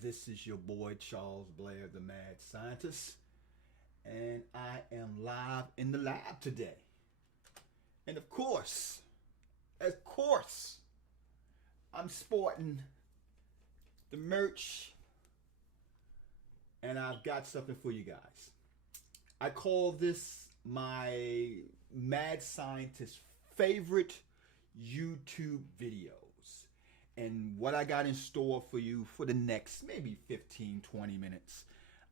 This is your boy Charles Blair, the Mad Scientist, and I am live in the lab today. And of course, I'm sporting the merch, and I've got something for you guys. I call this my Mad Scientist favorite YouTube videos. And what I got in store for you for the next maybe 15, 20 minutes,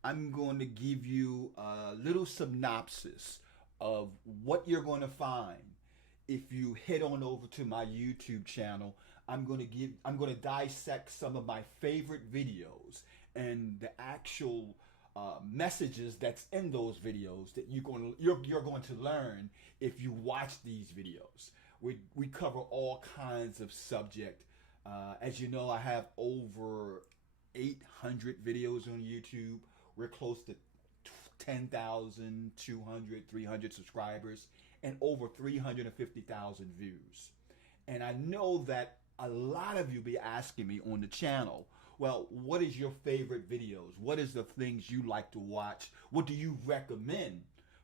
I'm going to give you a little synopsis of what you're going to find if you head on over to my YouTube channel. I'm going to dissect some of my favorite videos and the actual messages that's in those videos that you're going to learn if you watch these videos. We cover all kinds of subject. As you know, I have over 800 videos on YouTube. We're close to 10,000, 200, 300 subscribers and over 350,000 views. And I know that a lot of you be asking me on the channel, well, what is your favorite videos? What is the things you like to watch? What do you recommend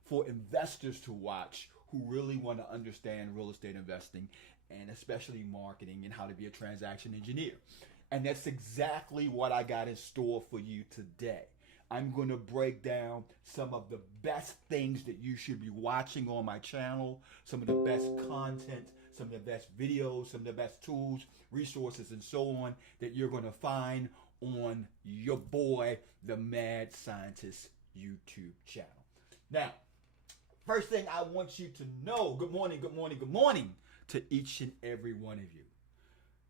for investors to watch who really want to understand real estate investing and especially marketing and how to be a transaction engineer? And that's exactly what I got in store for you today. I'm going to break down some of the best things that you should be watching on my channel, some of the best content, some of the best videos, some of the best tools, resources, and so on that you're going to find on your boy, the Mad Scientist YouTube channel. Now, first thing I want you to know, good morning to each and every one of you.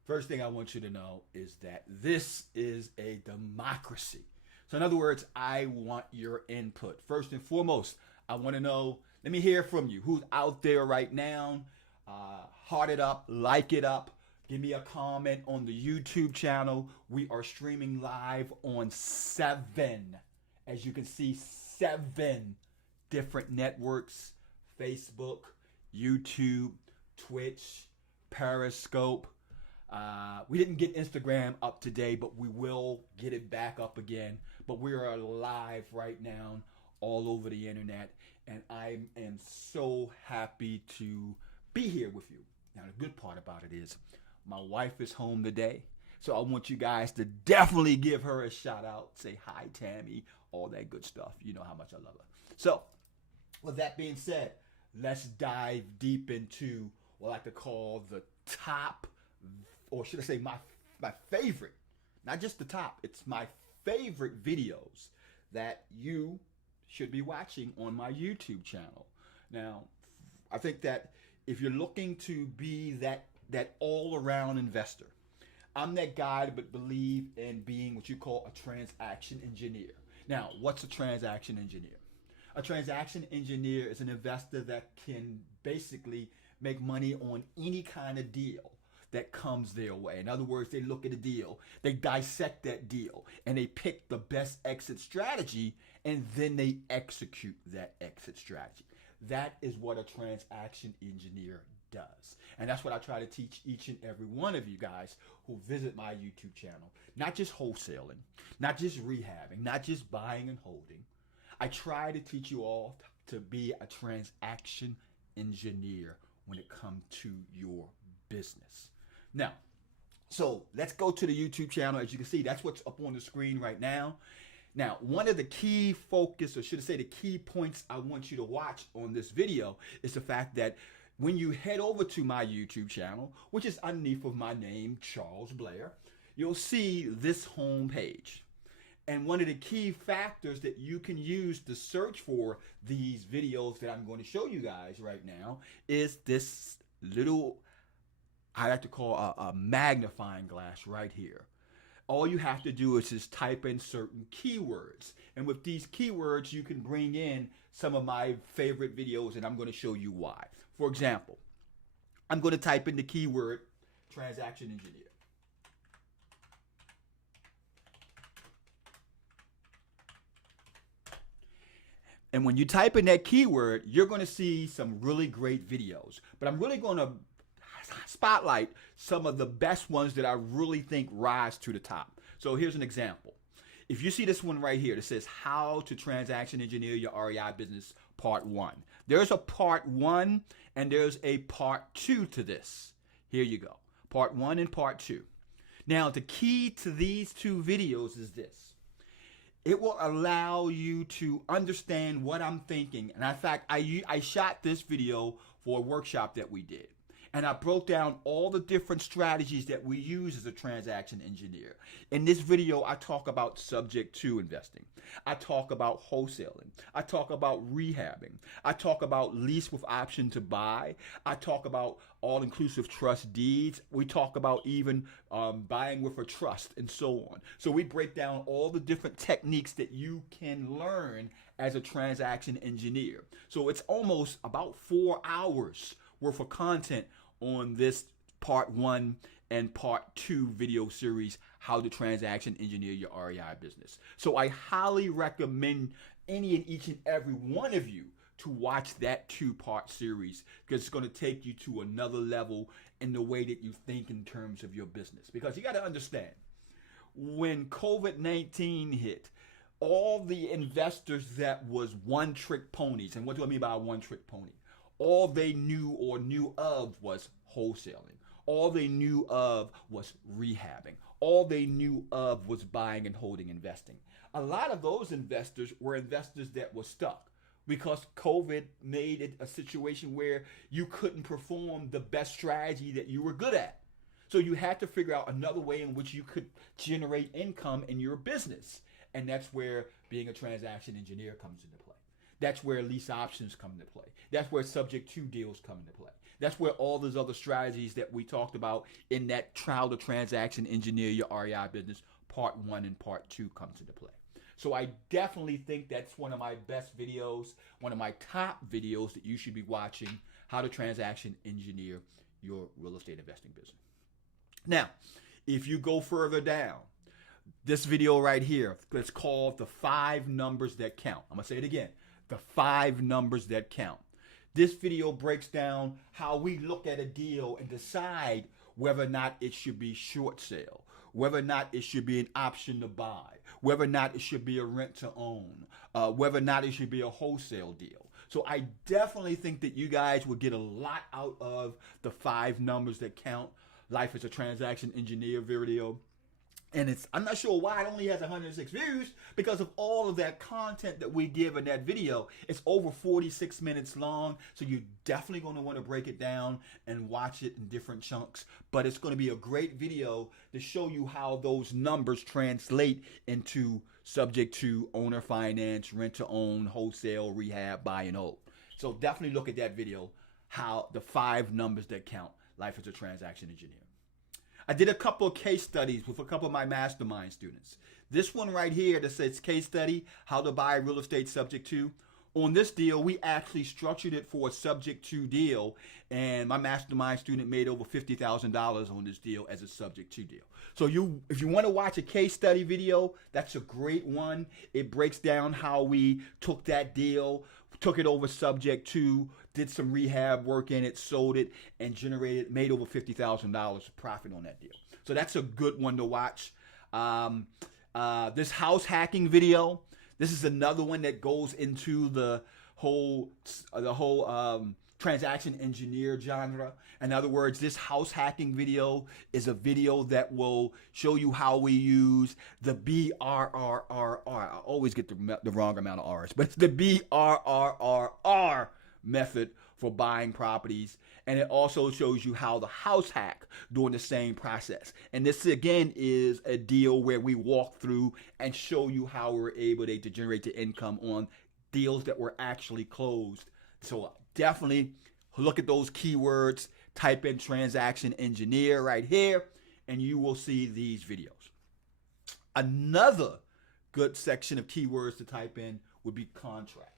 First thing I want you to know is that this is a democracy. So in other words, I want your input. First and foremost, I want to know, let me hear from you. Who's out there right now? Heart it up, like it up. Give me a comment on the YouTube channel. We are streaming live on 7, as you can see, 7 different networks: Facebook, YouTube, Twitch, Periscope. We didn't get Instagram up today, but we will get it back up again. But we are live right now all over the internet, and I am so happy to be here with you. Now, the good part about it is my wife is home today, so I want you guys to definitely give her a shout out. Say hi, Tammy, all that good stuff. You know how much I love her. So, with that being said, let's dive deep into what I like to call the top, or should I say my favorite, not just the top, it's my favorite videos that you should be watching on my YouTube channel. Now, I think that if you're looking to be that all-around investor, I'm that guy that believe in being what you call a transaction engineer. Now, what's a transaction engineer? A transaction engineer is an investor that can basically make money on any kind of deal that comes their way. In other words, they look at a deal, they dissect that deal, and they pick the best exit strategy, and then they execute that exit strategy. That is what a transaction engineer does. And that's what I try to teach each and every one of you guys who visit my YouTube channel. Not just wholesaling, not just rehabbing, not just buying and holding. I try to teach you all to be a transaction engineer when it comes to your business. Now, so let's go to the YouTube channel. As you can see, that's what's up on the screen right now. Now, one of the key focus, or should I say the key points I want you to watch on this video is the fact that when you head over to my YouTube channel, which is underneath of my name, Charles Blair, you'll see this home page. And one of the key factors that you can use to search for these videos that I'm going to show you guys right now is this little, I like to call a magnifying glass right here. All you have to do is just type in certain keywords. And with these keywords, you can bring in some of my favorite videos, and I'm going to show you why. For example, I'm going to type in the keyword transaction engineer. And when you type in that keyword, you're going to see some really great videos. But I'm really going to spotlight some of the best ones that I really think rise to the top. So here's an example. if you see this one right here that says how to transaction engineer your REI business part 1. There's a part 1 and there's a part 2 to this. Here you go. Part 1 and part 2. Now, the key to these 2 videos is this. It will allow you to understand what I'm thinking. And in fact, I shot this video for a workshop that we did. And I broke down all the different strategies that we use as a transaction engineer. In this video, I talk about subject to investing. I talk about wholesaling. I talk about rehabbing. I talk about lease with option to buy. I talk about all-inclusive trust deeds. We talk about even buying with a trust and so on. So we break down all the different techniques that you can learn as a transaction engineer. So it's almost about 4 hours worth of content on this part 1 and part 2 video series, how to transaction engineer your REI business. So I highly recommend any and each and every one of you to watch that 2-part series, because it's going to take you to another level in the way that you think in terms of your business. Because you got to understand, when COVID-19 hit, all the investors that was one-trick ponies, and what do I mean by a one-trick pony? All they knew or knew of was wholesaling. All they knew of was rehabbing. All they knew of was buying and holding investing. A lot of those investors were investors that were stuck because COVID made it a situation where you couldn't perform the best strategy that you were good at. So you had to figure out another way in which you could generate income in your business. And that's where being a transaction engineer comes into play. That's where lease options come into play. That's where subject to deals come into play. That's where all those other strategies that we talked about in that How to Transaction Engineer Your REI Business part 1 and part 2 comes into play. So I definitely think that's one of my best videos, one of my top videos that you should be watching, How to Transaction Engineer Your Real Estate Investing Business. Now, if you go further down, this video right here, it's called The 5 Numbers That Count. I'm going to say it again. The 5 numbers that count. This video breaks down how we look at a deal and decide whether or not it should be short sale, whether or not it should be an option to buy, whether or not it should be a rent to own, whether or not it should be a wholesale deal. So I definitely think that you guys will get a lot out of the 5 numbers that count. Life as a Transaction Engineer video. And I'm not sure why it only has 106 views, because of all of that content that we give in that video. It's over 46 minutes long, so you're definitely going to want to break it down and watch it in different chunks. But it's going to be a great video to show you how those numbers translate into subject to owner finance, rent to own, wholesale, rehab, buy and hold. So definitely look at that video, how the 5 numbers that count. Life as a Transaction Engineer. I did a couple of case studies with a couple of my mastermind students. This one right here that says case study, how to buy real estate subject to. On this deal, we actually structured it for a subject to deal, and my mastermind student made over $50,000 on this deal as a subject to deal. So if you want to watch a case study video, that's a great one. It breaks down how we took that deal, took it over subject to, did some rehab work in it, sold it, and made over $50,000 profit on that deal. So that's a good one to watch. This house hacking video, this is another one that goes into the whole transaction engineer genre. In other words, this house hacking video is a video that will show you how we use the BRRRR. I always get the wrong amount of R's, but it's the BRRRR method for buying properties. And it also shows you how the house hack during the same process. And this again is a deal where we walk through and show you how we're able to generate the income on deals that were actually closed. So definitely look at those keywords, type in transaction engineer right here, and you will see these videos. Another good section of keywords to type in would be contract.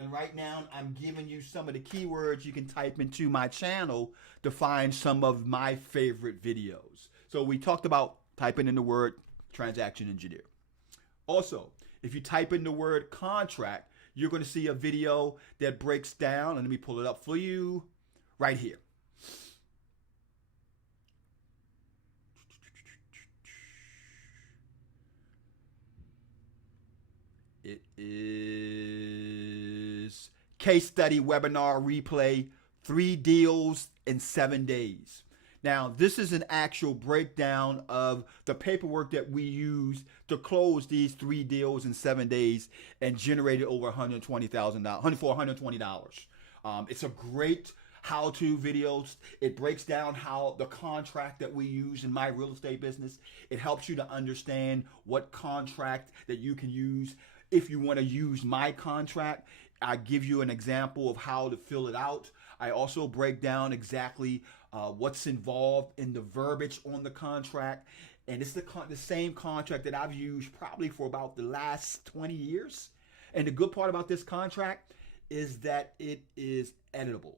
And right now, I'm giving you some of the keywords you can type into my channel to find some of my favorite videos. So we talked about typing in the word transaction engineer. Also, if you type in the word contract, you're going to see a video that breaks down, and let me pull it up for you right here. It is case study webinar replay, 3 deals in 7 days. Now, this is an actual breakdown of the paperwork that we use to close these 3 deals in 7 days and generated over $120,000. It's a great how-to videos. It breaks down how the contract that we use in my real estate business. It helps you to understand what contract that you can use. If you want to use my contract, I give you an example of how to fill it out. I also break down exactly what's involved in the verbiage on the contract. And it's the same contract that I've used probably for about the last 20 years. And the good part about this contract is that it is editable.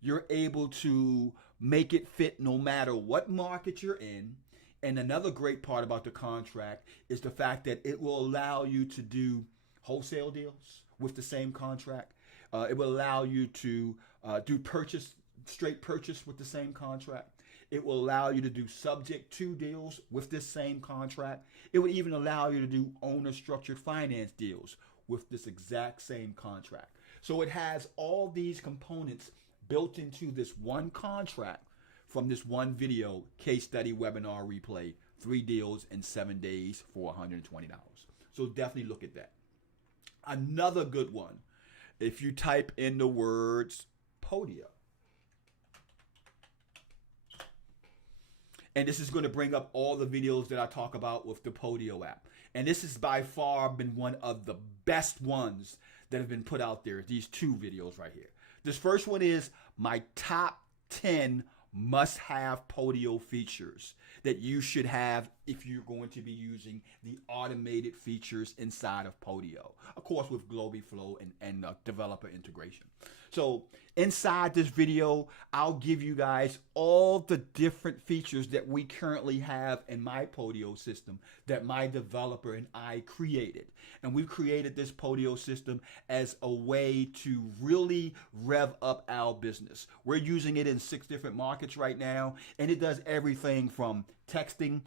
You're able to make it fit no matter what market you're in. And another great part about the contract is the fact that it will allow you to do wholesale deals with the same contract. It will allow you to do straight purchase with the same contract. It will allow you to do subject to deals with this same contract. It will even allow you to do owner structured finance deals with this exact same contract. So it has all these components built into this one contract from this one video, case study webinar replay, 3 deals in 7 days for $120. So definitely look at that. Another good one, if you type in the words Podio. And this is going to bring up all the videos that I talk about with the Podio app. And this has by far been one of the best ones that have been put out there, these 2 videos right here. This first one is my top 10 must-have Podio features that you should have if you're going to be using the automated features inside of Podio. Of course, with GlobeFlow and developer integration. So inside this video, I'll give you guys all the different features that we currently have in my Podio system that my developer and I created. And we've created this Podio system as a way to really rev up our business. We're using it in 6 different markets right now, and it does everything from texting,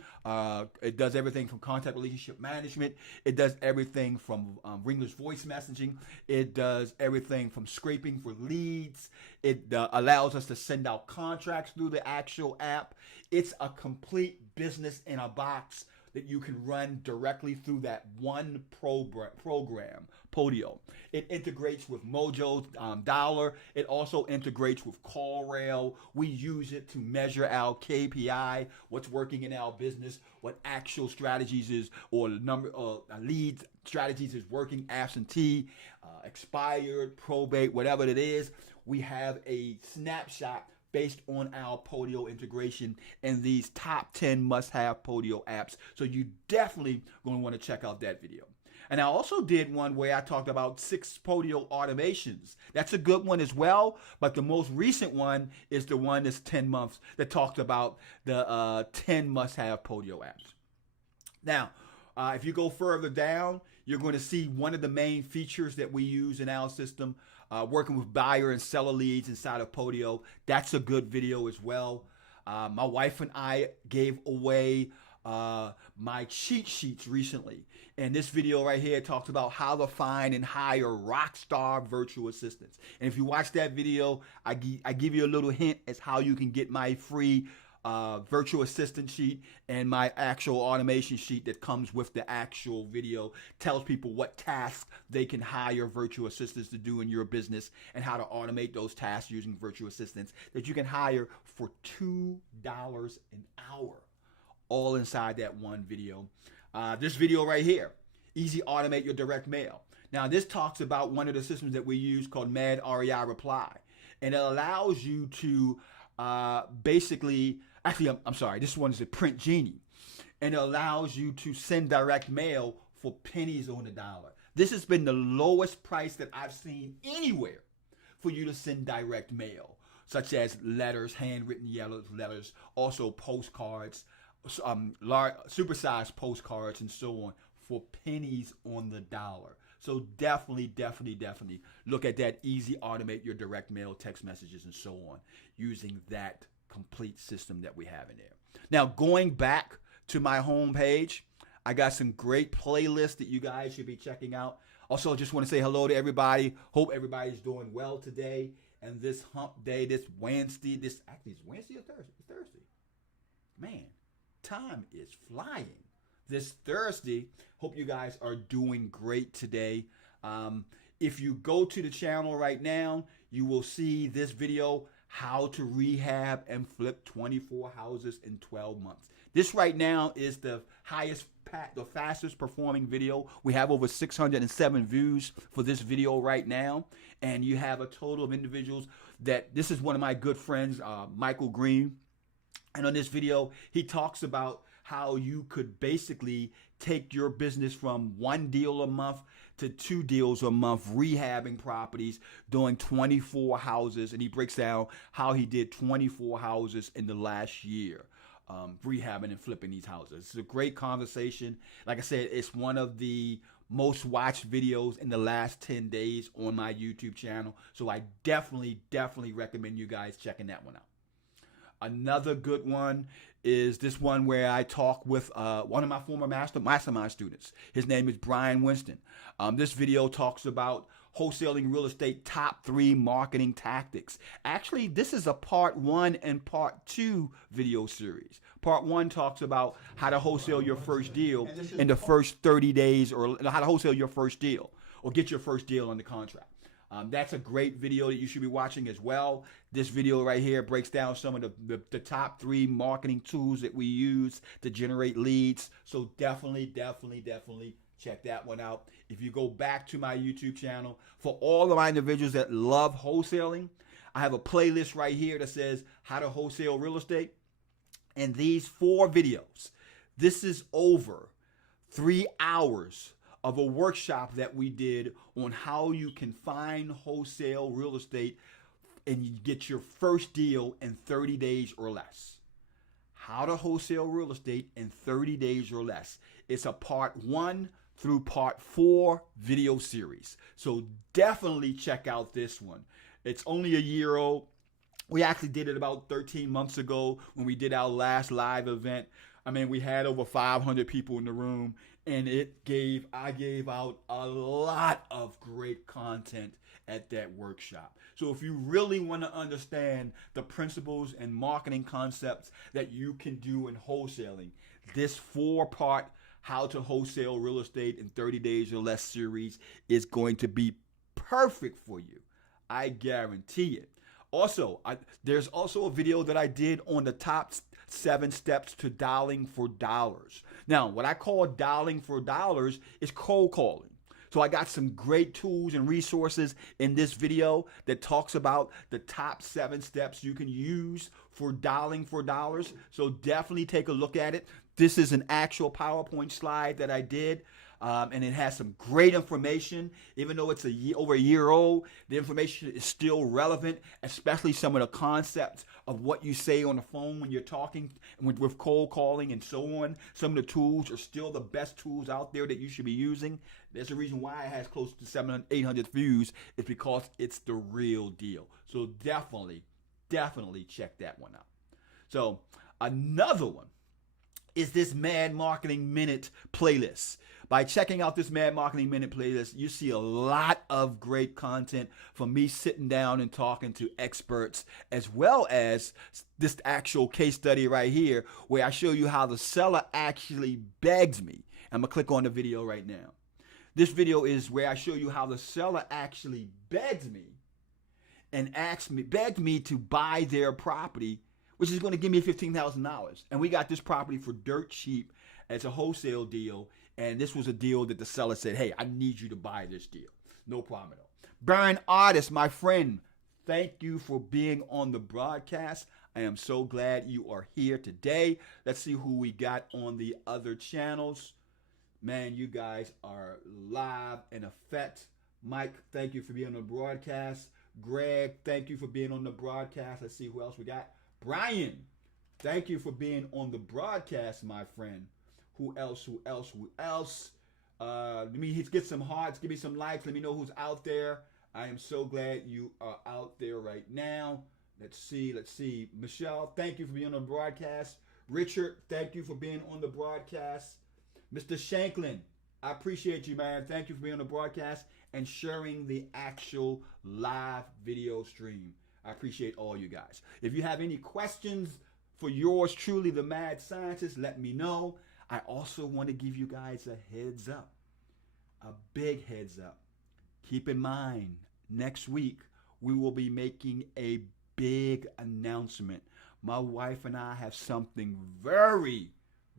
it does everything from contact relationship management, it does everything from ringless voice messaging, it does everything from scraping for leads, it allows us to send out contracts through the actual app. It's a complete business in a box that you can run directly through that one program, Podio. It integrates with Mojo Dollar. It also integrates with CallRail. We use it to measure our KPI, what's working in our business, what actual strategies is, or the number of leads strategies is working, absentee, expired, probate, whatever it is. We have a snapshot based on our Podio integration and these top 10 must-have Podio apps. So you definitely going to want to check out that video. And I also did one where I talked about 6 Podio automations. That's a good one as well, but the most recent one is the one that's 10 months that talked about the 10 must-have Podio apps. Now, if you go further down, you're going to see one of the main features that we use in our system, working with buyer and seller leads inside of Podio. That's a good video as well. My wife and I gave away my cheat sheets recently. And this video right here talks about how to find and hire rock star virtual assistants. And if you watch that video, I give you a little hint as how you can get my free virtual assistant sheet and my actual automation sheet that comes with the actual video. Tells people what tasks they can hire virtual assistants to do in your business and how to automate those tasks using virtual assistants that you can hire for $2 an hour, all inside that one video. This video right here, easy automate your direct mail. Now this talks about one of the systems that we use called Mad REI Reply, and it allows you to basically, actually, I'm sorry, this one is a Print Genie, and it allows you to send direct mail for pennies on the dollar. This has been the lowest price that I've seen anywhere for you to send direct mail, such as letters, handwritten letters, also postcards, large, supersized postcards, and so on, for pennies on the dollar. So definitely look at that. Easy automate your direct mail, text messages, and so on, using that complete system that we have in there. Now, going back to my home page, I got some great playlists that you guys should be checking out. Also, just want to say hello to everybody. Hope everybody's doing well today. And this hump day, this Wednesday, it's Wednesday or Thursday? It's Thursday. Man, time is flying. This Thursday, hope you guys are doing great today. If you go to the channel right now, you will see this video, how to rehab and flip 24 houses in 12 months. This right now is the fastest performing video. We have over 607 views for this video right now. And you have a total of individuals this is one of my good friends, Michael Green. And on this video, he talks about how you could basically take your business from 1 deal a month to 2 deals a month, rehabbing properties, doing 24 houses. And he breaks down how he did 24 houses in the last year, rehabbing and flipping these houses. It's a great conversation. Like I said, it's one of the most watched videos in the last 10 days on my YouTube channel. So I definitely recommend you guys checking that one out. Another good one is this one where I talk with one of my former mastermind students. His name is Brian Winston. This video talks about wholesaling real estate top 3 marketing tactics. Actually, this is a part 1 and part 2 video series. Part 1 talks about how to wholesale your first deal in the first 30 days, or how to wholesale your first deal or get your first deal under contract. That's a great video that you should be watching as well. This video right here breaks down some of the top 3 marketing tools that we use to generate leads. So definitely check that one out. If you go back to my YouTube channel, for all of my individuals that love wholesaling, I have a playlist right here that says how to wholesale real estate. And these 4 videos, this is over 3 hours of a workshop that we did on how you can find wholesale real estate and you get your first deal in 30 days or less. How to wholesale real estate in 30 days or less. It's a part 1 through part 4 video series. So definitely check out this one. It's only a year old. We actually did it about 13 months ago when we did our last live event. I mean, we had over 500 people in the room, and I gave out a lot of great content at that workshop. So if you really want to understand the principles and marketing concepts that you can do in wholesaling, this 4-part how to wholesale real estate in 30 days or less series is going to be perfect for you. I guarantee it. Also, there's also a video that I did on the top 7 steps to dialing for dollars. Now, what I call dialing for dollars is cold calling. So I got some great tools and resources in this video that talks about the top 7 steps you can use for dialing for dollars. So definitely take a look at it. This is an actual PowerPoint slide that I did. And it has some great information. Even though it's over a year old, the information is still relevant, especially some of the concepts of what you say on the phone when you're talking with cold calling and so on. Some of the tools are still the best tools out there that you should be using. There's a reason why it has close to 700, 800 views. It's because it's the real deal. So definitely check that one out. So another one is this Mad Marketing Minute playlist. By checking out this Mad Marketing Minute playlist, you see a lot of great content from me sitting down and talking to experts, as well as this actual case study right here, where I show you how the seller actually begs me. I'm gonna click on the video right now. This video is where I show you how the seller actually begs me and begged me to buy their property, which is going to give me $15,000. And we got this property for dirt cheap as a wholesale deal. And this was a deal that the seller said, hey, I need you to buy this deal. No problem at all. Baron Artist, my friend, thank you for being on the broadcast. I am so glad you are here today. Let's see who we got on the other channels. Man, you guys are live in effect. Mike, thank you for being on the broadcast. Greg, thank you for being on the broadcast. Let's see who else we got. Brian, thank you for being on the broadcast, my friend. Who else? Let me get some hearts. Give me some likes. Let me know who's out there. I am so glad you are out there right now. Let's see. Michelle, thank you for being on the broadcast. Richard, thank you for being on the broadcast. Mr. Shanklin, I appreciate you, man. Thank you for being on the broadcast and sharing the actual live video stream. I appreciate all you guys. If you have any questions for yours truly, the Mad Scientist, let me know. I also want to give you guys a heads up, a big heads up. Keep in mind, next week, we will be making a big announcement. My wife and I have something very,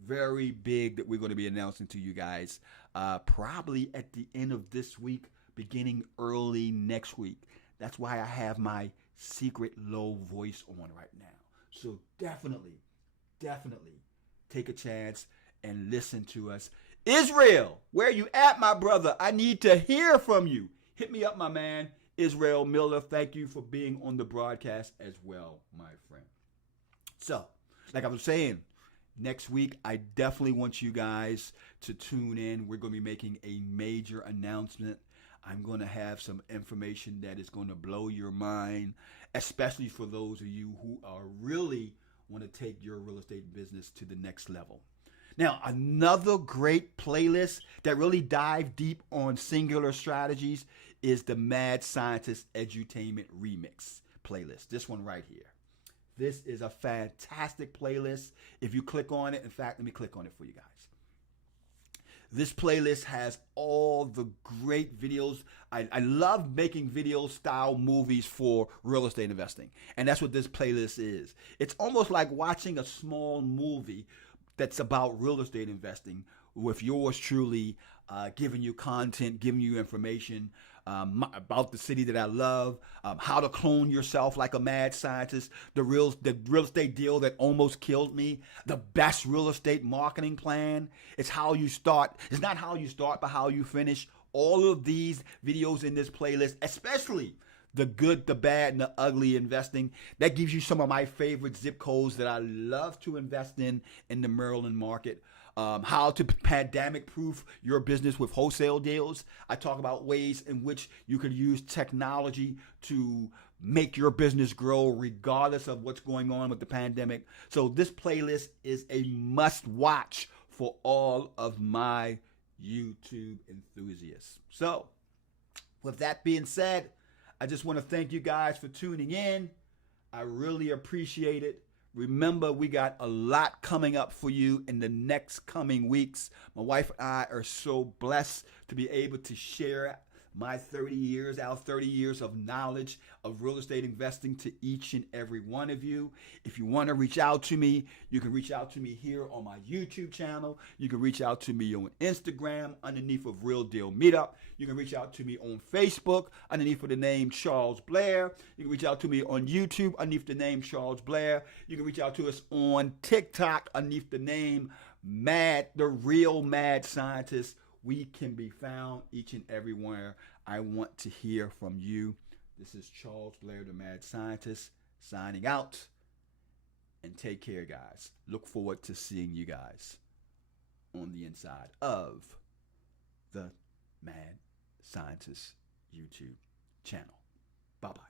very big that we're going to be announcing to you guys probably at the end of this week, beginning early next week. That's why I have my secret low voice on right now. So definitely take a chance and listen to us. Israel, where you at, my brother? I need to hear from you. Hit me up, my man. Israel Miller, thank you for being on the broadcast as well, my friend. So, like I was saying, next week, I definitely want you guys to tune in. We're going to be making a major announcement. I'm going to have some information that is going to blow your mind, especially for those of you who are really want to take your real estate business to the next level. Now, another great playlist that really dive deep on singular strategies is the Mad Scientist Edutainment Remix playlist. This one right here. This is a fantastic playlist. If you click on it, in fact, let me click on it for you guys. This playlist has all the great videos. I love making video style movies for real estate investing. And that's what this playlist is. It's almost like watching a small movie that's about real estate investing with yours truly giving you content, giving you information about the city that I love, how to clone yourself like a mad scientist, the real estate deal that almost killed me, the best real estate marketing plan. It's how you start. It's not how you start, but how you finish. All of these videos in this playlist, especially the good, the bad, and the ugly investing, that gives you some of my favorite zip codes that I love to invest in the Maryland market. How to pandemic-proof your business with wholesale deals. I talk about ways in which you could use technology to make your business grow regardless of what's going on with the pandemic. So this playlist is a must-watch for all of my YouTube enthusiasts. So with that being said, I just want to thank you guys for tuning in. I really appreciate it. Remember, we got a lot coming up for you in the next coming weeks. My wife and I are so blessed to be able to share my 30 years, our 30 years of knowledge of real estate investing to each and every one of you. If you want to reach out to me, you can reach out to me here on my YouTube channel. You can reach out to me on Instagram underneath of Real Deal Meetup. You can reach out to me on Facebook underneath of the name Charles Blair. You can reach out to me on YouTube underneath the name Charles Blair. You can reach out to us on TikTok underneath the name The Real Mad Scientist. We can be found each and everywhere. I want to hear from you. This is Charles Blair, the Mad Scientist, signing out. And take care, guys. Look forward to seeing you guys on the inside of the Mad Scientist YouTube channel. Bye-bye.